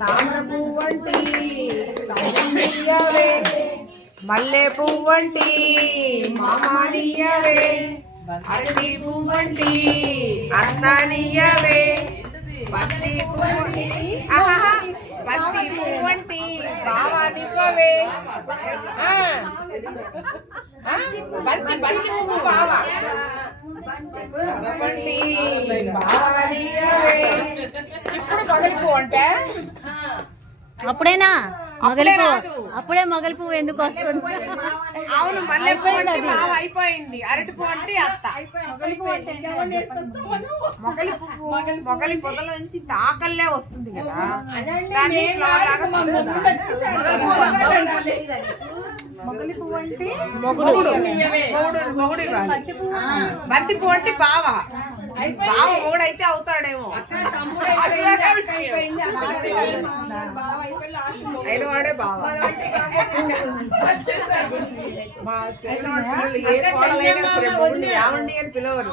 తామర పువ్వంటి తమ్ముడియవే మల్లె పువ్వంటి మామానియవే అరటి పువ్వంటి అత్తానియవే బంతి పువ్వంటి ఆహాహా, బంతి పువ్వంటి బావానివ్వవే ఆ, ఆ, బంతి బంతి పువ్వు బావా బంతి బావానివ్వవే ఇప్పుడు మొదటి పువ్వు అంటే అప్పుడేనా? అప్పుడే మొగలి పువ్వు. రాదు. అప్పుడే మొగలి పువ్వు ఎందుకు వస్తుంది? అవును మల్లె పువ్వు అంటే బావ అయిపోయింది. అరటి పువ్వు అంటే అత్త. మొగలి పువ్వు మొగలి పొదల నుంచి దాకల్లే వస్తుంది కదా. దాన్ని మొగలి పువ్వు అంటే మొగుడు. మొగుడు. బంతి పువ్వు అంటే బావ. బావ మొగుడు అయితే అవుతాడేమో అయిన వాడే బావ. మా పిల్లలు ఏ కోడలైనా సరే మొగుడిని యావండి అని పిలవరు.